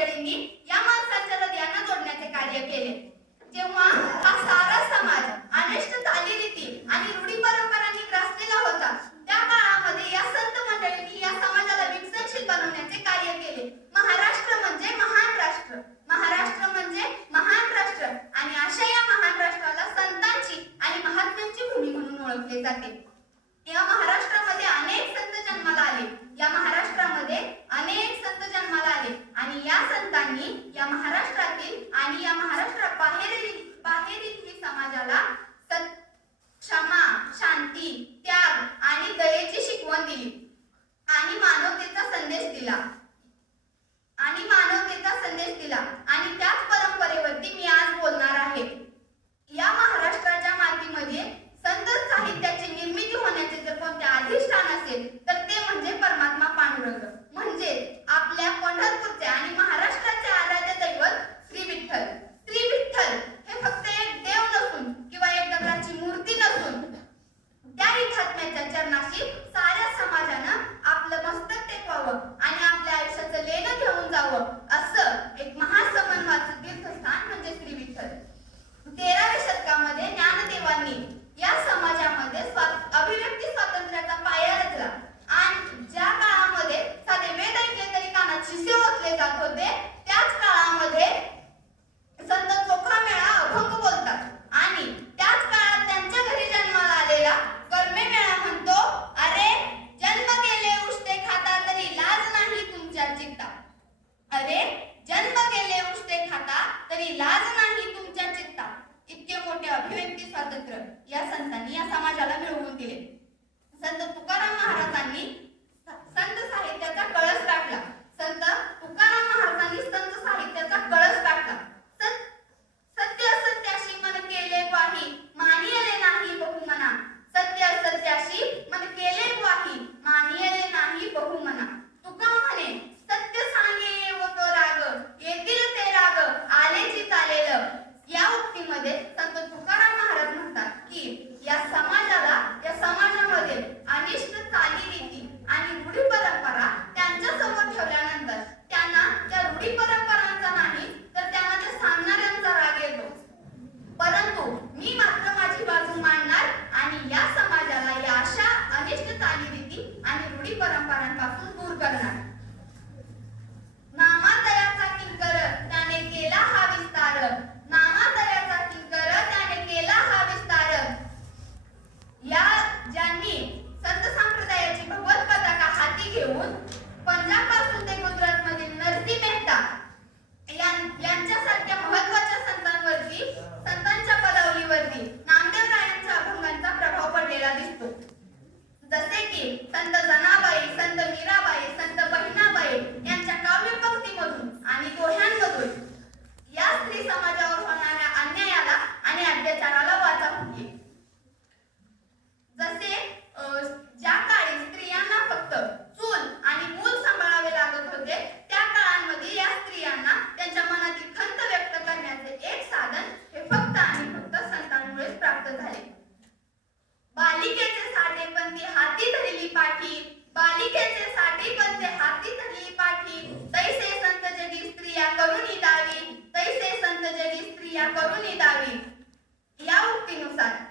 జరిగింది Lee. साठी पण ते हाती धरली पाठी. तैसे संत जगी स्त्रिया करुणी दावी या उक्तीनुसार